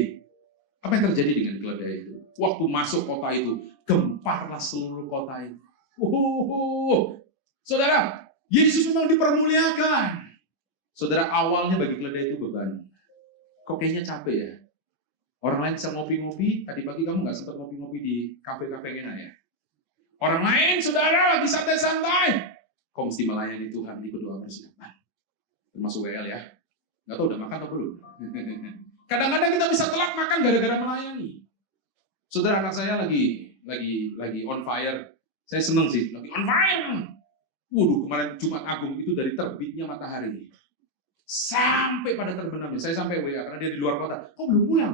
apa yang terjadi dengan keledai itu? Waktu masuk kota itu, gemparlah seluruh kota itu. Saudara, Yesus memang dipermuliakan. Saudara, awalnya bagi keledai itu beban. Kok kayaknya capek ya? Orang lain bisa ngopi-ngopi, tadi pagi kamu nggak sempat ngopi-ngopi di kafe-kafe enak ya? Orang lain, saudara, lagi santai-santai. Kok mesti melayani Tuhan di berdoa persiapan? Termasuk WL ya? Nggak tahu udah makan atau belum? Kadang-kadang kita bisa telat makan gara-gara melayani. Saudara, anak saya lagi on fire. Saya seneng sih, lagi on fire. Waduh, kemarin Jumat Agung itu dari terbitnya matahari sampai pada terbenamnya. Saya sampai WA karena dia di luar kota. Kok belum pulang?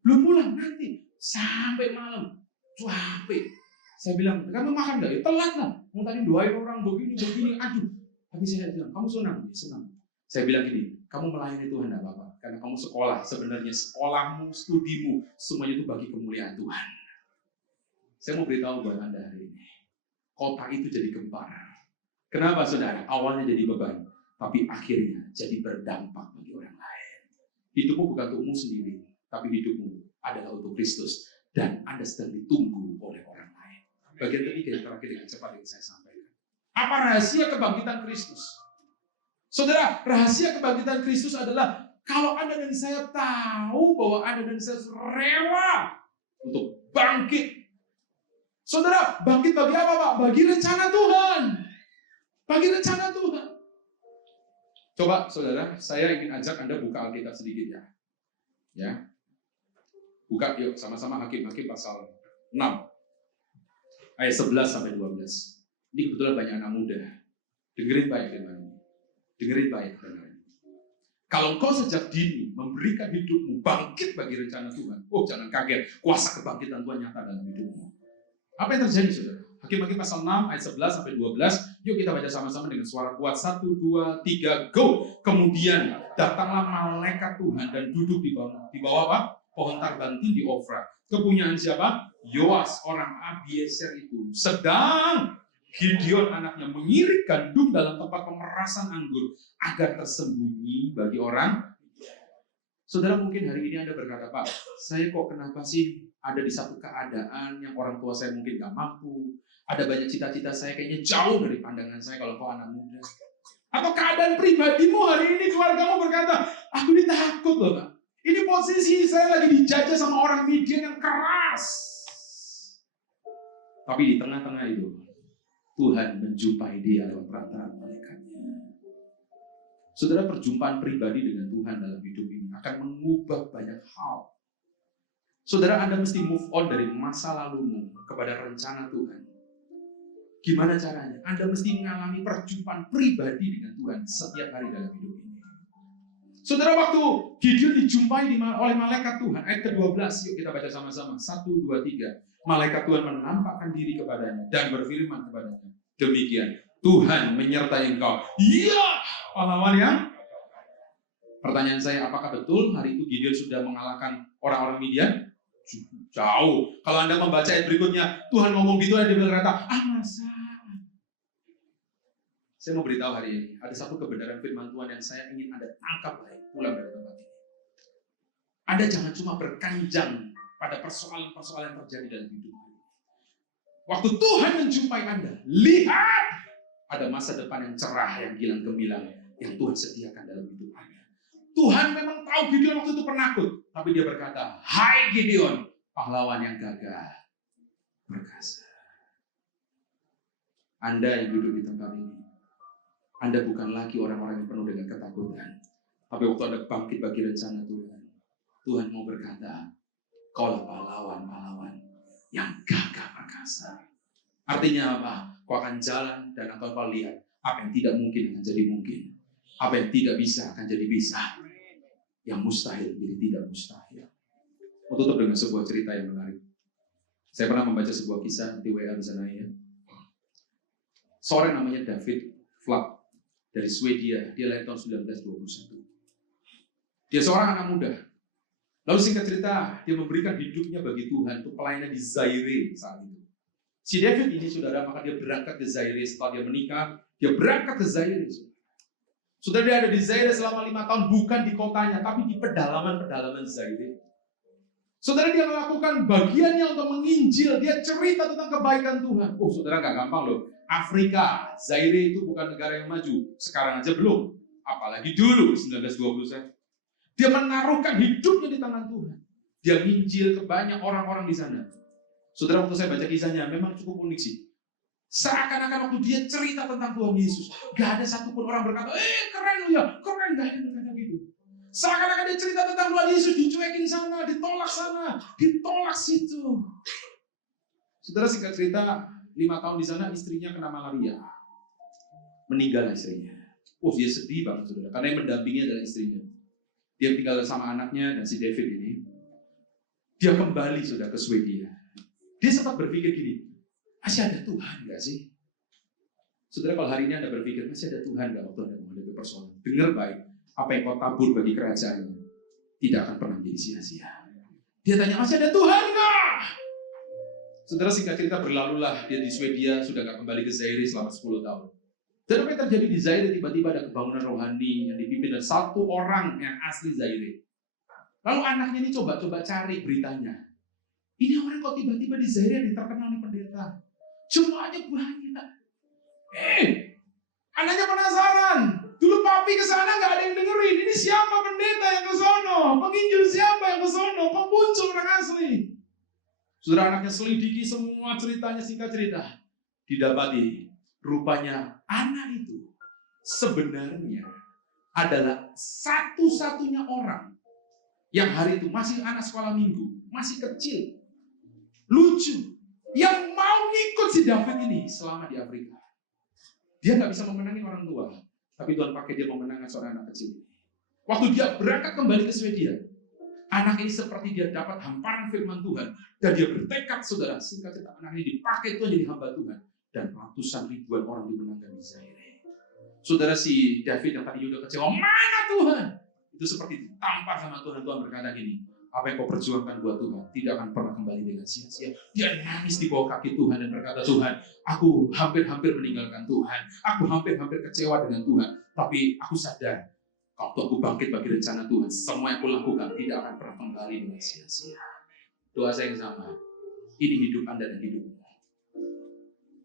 Belum pulang nanti. Sampai malam, capek. Saya bilang, kamu makan nggak? Ya telat lah. Mau tadi doain orang begini, aduh. Tapi saya bilang, kamu senang? Ya, senang. Saya bilang gini, kamu melayani Tuhan nggak apa-apa. Karena kamu sekolah, sebenarnya sekolahmu, studimu, semuanya itu bagi kemuliaan Tuhan. Saya mau beritahu buat Anda hari ini. Kota itu jadi gempar. Kenapa saudara? Awalnya jadi beban, tapi akhirnya jadi berdampak bagi orang lain. Hidupmu bukan untukmu sendiri, tapi hidupmu adalah untuk Kristus. Dan Anda sedang ditunggu oleh orang lain. Bagian ketiga yang terakhir dengan cepat yang saya sampaikan. Apa rahasia kebangkitan Kristus? Saudara, rahasia kebangkitan Kristus adalah kalau Anda dan saya tahu bahwa Anda dan saya rela untuk bangkit. Saudara, bangkit bagi apa, Pak? Bagi rencana Tuhan. Bagi rencana Tuhan. Coba, saudara, saya ingin ajak Anda buka Alkitab sedikit ya. Ya. Buka yuk sama-sama Hakim pasal 6. Ayat 11 sampai 12. Ini kebetulan banyak anak muda. Dengerin baik firman ini. Dengerin baik firman ini. Kalau engkau sejak dini memberikan hidupmu bangkit bagi rencana Tuhan, jangan kaget, kuasa kebangkitan Tuhan nyata dalam hidupmu. Apa yang terjadi, saudara? Hakim pasal 6 ayat 11 sampai 12. Yuk kita baca sama-sama dengan suara kuat. 1, 2, 3, go. Kemudian datanglah malaikat Tuhan dan duduk di bawah apa? Pohon tarbantin di Ofra. Kepunyaan siapa? Yoas, orang Abieser itu. Sedang Gideon anaknya mengirik gandum dalam tempat pemerasan anggur agar tersembunyi bagi orang. Saudara, mungkin hari ini Anda berkata, Pak, saya kok kenapa sih ada di satu keadaan yang orang tua saya mungkin gak mampu. Ada banyak cita-cita saya kayaknya jauh dari pandangan saya kalau kau anak muda. Atau keadaan pribadimu hari ini, keluargamu berkata, aku ini takut loh, Pak. Ini posisi saya lagi dijajah sama orang Midian yang keras. Tapi di tengah-tengah itu, Tuhan menjumpai dia lewat perantaraan malaikatnya. Saudara, perjumpaan pribadi dengan Tuhan dalam hidup ini akan mengubah banyak hal. Saudara, Anda mesti move on dari masa lalumu kepada rencana Tuhan. Gimana caranya? Anda mesti mengalami perjumpaan pribadi dengan Tuhan setiap hari dalam hidup ini. Saudara, waktu Gideon dijumpai oleh malaikat Tuhan, ayat ke-12, yuk kita baca sama-sama. 1, 2, 3. Malaikat Tuhan menampakkan diri kepadanya dan berfirman kepadanya, demikian, Tuhan menyertai engkau. Iya, pahlawan yang. Pertanyaan saya, apakah betul hari itu Gideon sudah mengalahkan orang-orang Midian? Jauh. Kalau Anda membaca ayat berikutnya, Tuhan ngomong gitu, dia bilang kata, masa? Saya mau beritahu hari ini, ada satu kebenaran firman Tuhan yang saya ingin Anda tangkap baik pulang dari tempat ini. Anda jangan cuma berkanjang pada persoalan-persoalan yang terjadi dalam hidup. Waktu Tuhan menjumpai Anda, lihat ada masa depan yang cerah, yang gilang gemilang, yang Tuhan sediakan dalam hidup Anda. Tuhan memang tahu Gideon waktu itu penakut, tapi dia berkata, hai Gideon, pahlawan yang gagah, perkasa. Anda yang duduk di tempat ini, Anda bukan lagi orang-orang yang penuh dengan ketakutan. Tapi waktu Anda bangkit bagi rencana Tuhan, Tuhan mau berkata, kaulah pahlawan-pahlawan yang gagah perkasa. Artinya apa? Kau akan jalan dan kau akan lihat apa yang tidak mungkin akan jadi mungkin. Apa yang tidak bisa akan jadi bisa. Yang mustahil jadi tidak mustahil. Mau tutup dengan sebuah cerita yang menarik. Saya pernah membaca sebuah kisah di WA di sana ya. Seorang namanya David Flak dari Swedia. Dia lahir tahun 1921. Dia seorang anak muda. Lalu singkat cerita, dia memberikan hidupnya bagi Tuhan untuk pelayanan di Zaire saat itu. Si David ini, saudara, maka dia berangkat ke Zaire setelah dia menikah. Dia berangkat ke Zaire. Saudara, dia ada di Zaire selama 5 tahun, bukan di kotanya, tapi di pedalaman-pedalaman Zaire. Saudara, dia melakukan bagiannya untuk menginjil. Dia cerita tentang kebaikan Tuhan. Saudara, gak gampang loh. Afrika, Zaire itu bukan negara yang maju. Sekarang aja belum. Apalagi dulu, 1920. Dia menaruhkan hidupnya di tangan Tuhan. Dia menginjil ke banyak orang-orang di sana. Saudara, waktu saya baca kisahnya, memang cukup unik sih. Seakan-akan waktu dia cerita tentang Tuhan Yesus, gak ada satupun orang berkata, keren lu ya, keren, gak ada yang berkata gitu. Seakan-akan dia cerita tentang Tuhan Yesus, dicuekin sana, ditolak situ. Saudara, singkat cerita, 5 tahun di sana, istrinya kena malaria. Meninggal istrinya. Dia sedih banget, saudara, karena yang mendampingi adalah istrinya. Dia tinggal sama anaknya dan si David ini. Dia kembali sudah ke Swedia. Dia sempat berpikir gini, masih ada Tuhan nggak sih? Saudara, kalau hari ini Anda berpikir, masih ada Tuhan nggak waktu Anda menghadapi persoalan? Dengar baik, apa yang kau tabur bagi kerajaanmu tidak akan pernah menjadi sia-sia. Dia tanya, masih ada Tuhan nggak? Saudara, singkat cerita berlalulah dia di Swedia, sudah nggak kembali ke Zaire selama 10 tahun. Dan apa yang terjadi di Zaire, tiba-tiba ada kebangunan rohani yang dipimpin oleh satu orang yang asli Zaire. Lalu anaknya ini coba cari beritanya. Ini orang kok tiba-tiba di Zaire yang terkenal nih pendeta. Jemaatnya banyak. Anaknya penasaran. Dulu papi ke sana nggak ada yang dengerin. Ini siapa pendeta yang ke sono? Penginjil siapa yang ke sono? Kok muncul orang asli? Saudara, anaknya selidiki semua ceritanya, singkat cerita. Didapati rupanya anak itu sebenarnya adalah satu-satunya orang yang hari itu masih anak sekolah minggu, masih kecil, lucu, yang mau ngikut si David ini selama di Afrika. Dia nggak bisa memenangi orang tua, tapi Tuhan pakai dia memenangkan seorang anak kecil. Waktu dia berangkat kembali ke Swedia, anak ini seperti dia dapat hamparan firman Tuhan, dan dia bertekad, saudara, singkat cerita, anak ini dipakai Tuhan jadi hamba Tuhan, dan ratusan ribuan orang dimenangkan di Zaire. Saudara, si David yang tadi udah kecewa, mana Tuhan? Itu seperti ditampar sama Tuhan. Tuhan berkata gini, apa yang kau perjuangkan buat Tuhan tidak akan pernah kembali dengan sia-sia. Dia nangis di bawah kaki Tuhan dan berkata, Tuhan, aku hampir-hampir meninggalkan Tuhan. Aku hampir-hampir kecewa dengan Tuhan. Tapi aku sadar, kalau aku bangkit bagi rencana Tuhan, semua yang aku lakukan tidak akan pernah kembali dengan sia-sia. Doa saya yang sama, ini hidup Anda dan hidupmu.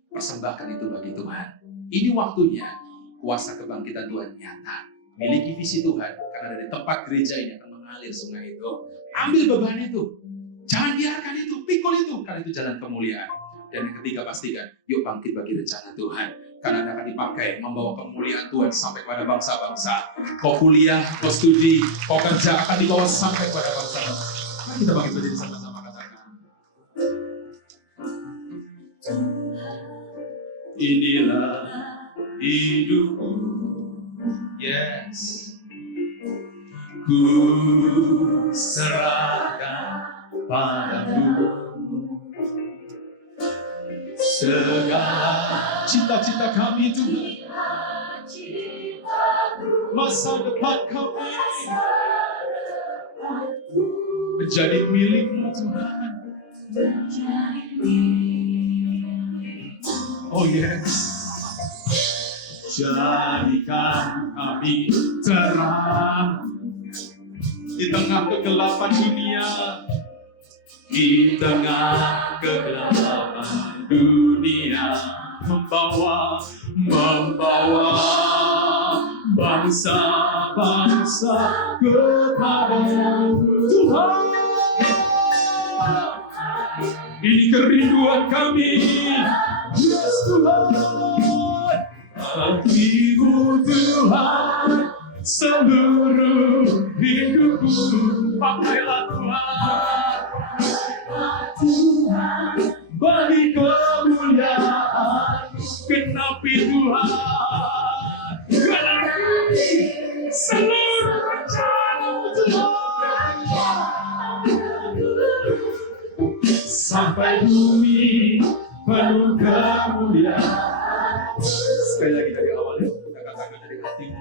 Persembahkan itu bagi Tuhan. Ini waktunya kuasa kebangkitan Tuhan nyata. Miliki visi Tuhan, karena dari tempat gereja ini akan mengalir sungai itu. Ambil beban itu, jangan biarkan itu, pikul itu, karena itu jalan kemuliaan. Dan yang ketiga, pastikan, yuk bangkit bagi rencana Tuhan, karena Anda akan dipakai membawa kemuliaan Tuhan sampai kepada bangsa-bangsa. Kau kuliah, kau studi, kau kerja akan dibawa sampai kepada bangsa-bangsa. Mari kita bangkit berdiri sama-sama, katakan. Inilah hidupku, yes. Ku serahkan padamu segala cita-cita kami Tuhan, masa depan kami menjadi milik-Mu Tuhan. Oh yes. Jadikan kami terang di tengah kegelapan dunia, di tengah kegelapan dunia, membawa bangsa-bangsa kepada-Mu Tuhan. Ini kerinduan kami, yes Tuhan. Hatimu Tuhan, seluruh hidupku, pakailah Tuhan, bagi kemuliaan, genapi Tuhan, genapi seluruh rencana Tuhan, sampai bumi penuh kemuliaan. Sekali lagi dari awal ya, kita katakan dari hatimu.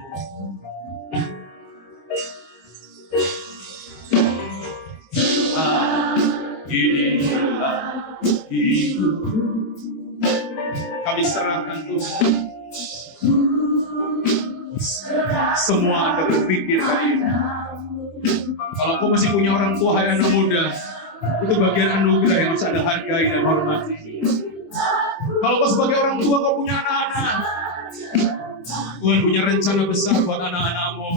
Inilah hidupku, kami serahkan Tuhan. Semua Anda berpikir hari ini, kalau kau masih punya orang tua, hai anak muda, itu bagian anugerah yang harus Anda hargai dan hormati. Kalau kau sebagai orang tua, kau punya anak-anak, Tuhan punya rencana besar buat anak-anakmu.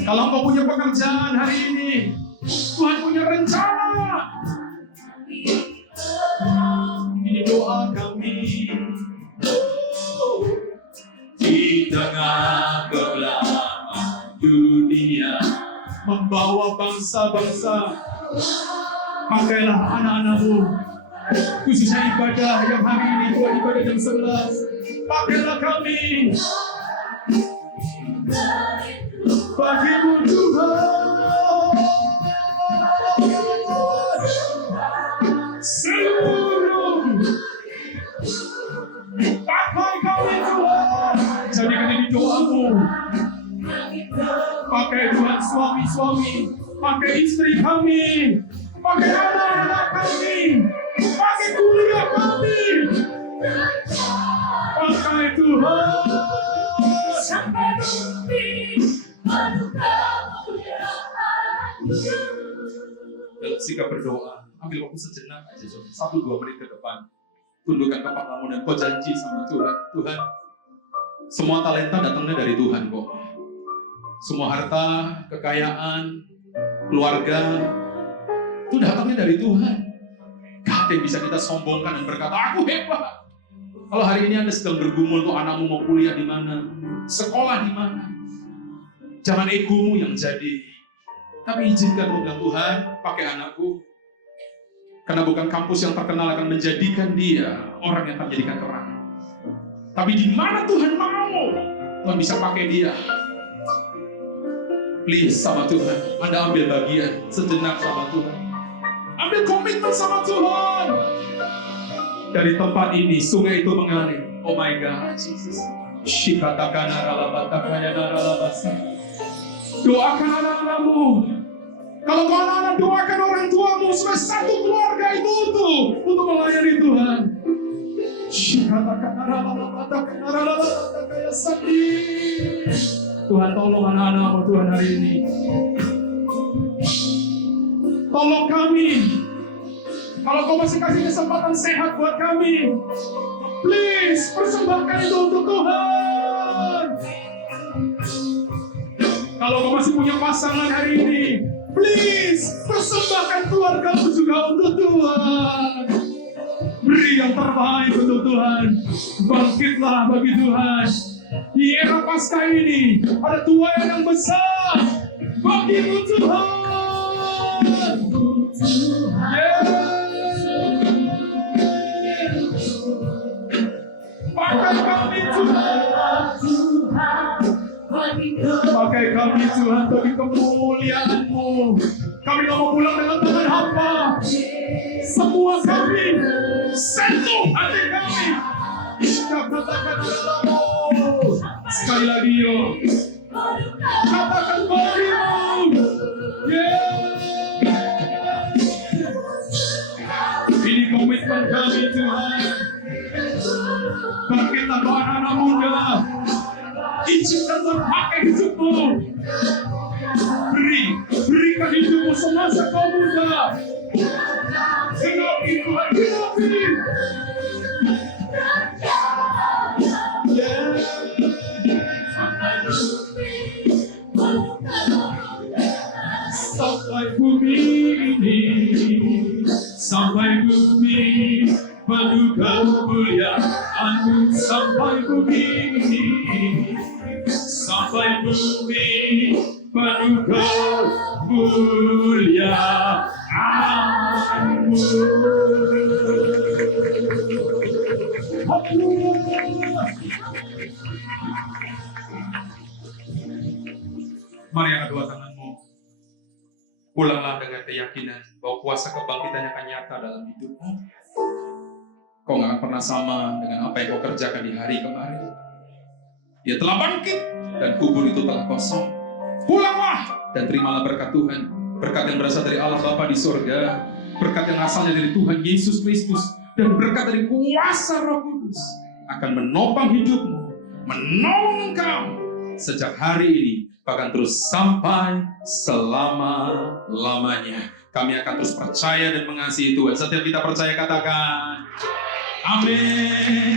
Kalau kau punya pekerjaan hari ini, Tuhan punya rencana. Ini doa kami. Di tengah kegelapan dunia, membawa bangsa-bangsa, pakailah anak-anakmu, khususnya ibadah yang hari ini, Tuhan, ibadah jam 11. Pakailah kami bagi-Mu Tuhan, seluruh pakai kami Tuhan. Jadikan ini doamu. Pakai Tuhan suami-suami, pakai istri kami, pakai anak-anak kami, pakai kuliah kami, pakai Tuhan sampai bumi penuh kemuliaan. Dalam sikap berdoa, ambil waktu sejenak aja, 1-2 menit ke depan, tundukkan kepalamu dan kau janji sama Tuhan, Tuhan, Semua talenta datangnya dari Tuhan kok. Semua harta, kekayaan, keluarga, itu datangnya dari Tuhan. Gak ada yang bisa kita sombongkan dan berkata, aku hebat. Kalau hari ini Anda sedang bergumul tuh anakmu mau kuliah di mana, sekolah di mana, jangan egomu yang jadi. Tapi izinkan lu bilang, Tuhan, pakai anakku. Karena bukan kampus yang terkenal akan menjadikan dia orang yang akan menjadikan terang. Tapi di mana Tuhan mau, Tuhan bisa pakai dia. Please sama Tuhan, Anda ambil bagian sejenak sama Tuhan. Ambil komitmen sama Tuhan. Dari tempat ini, sungai itu mengalir. Oh my God, Jesus. Doakan anak-anakmu. Kalau kau anak-anak doakan orang tuamu supaya satu keluarga itu utuh untuk melayani Tuhan. Tuhan tolong anak-anakmu Tuhan hari ini. Tolong kami. Kalau kau masih kasih kesempatan sehat buat kami, please persembahkan itu untuk Tuhan. Kalau kau masih punya pasangan hari ini, please persembahkan keluargamu juga untuk Tuhan. Beri yang terbaik untuk Tuhan. Bangkitlah bagi Tuhan. Di era Paskah ini ada tuayan yang besar bagimu Tuhan. Pakai kami Tuhan. Pakai kami Tuhan bagi kemuliaan-Mu. Kami tidak mau pulang dengan tangan hampa. Semua kami sentuh hati kami. Katakan dalam-Mu. Sekali lagi yo. Katakan bagimu. Ini komitmen kami Tuhan. Bangkitlah kau anak-anak muda. Izinkan terpakai hidupmu. Berikan hidupmu semasa kau muda. Genapi Tuhan, genapi. Sampai bumi ini, sampai bumi penuh kemuliaan-Mu, sampai bumi ini, sampai bumi penuh kemuliaan-Mu. Mari angkat dua tanganmu. Pulanglah dengan keyakinan bahwa kuasa kebangkitan akan nyata dalam hidupmu. Kau gak akan pernah sama dengan apa yang kau kerjakan di hari kemarin. Dia telah bangkit dan kubur itu telah kosong. Pulanglah dan terimalah berkat Tuhan. Berkat yang berasal dari Allah Bapa di surga. Berkat yang asalnya dari Tuhan Yesus Kristus. Dan berkat dari kuasa Roh Kudus akan menopang hidupmu, menolong engkau sejak hari ini, bahkan terus sampai selama-lamanya. Kami akan terus percaya dan mengasihi Tuhan. Setiap kita percaya katakan, amin.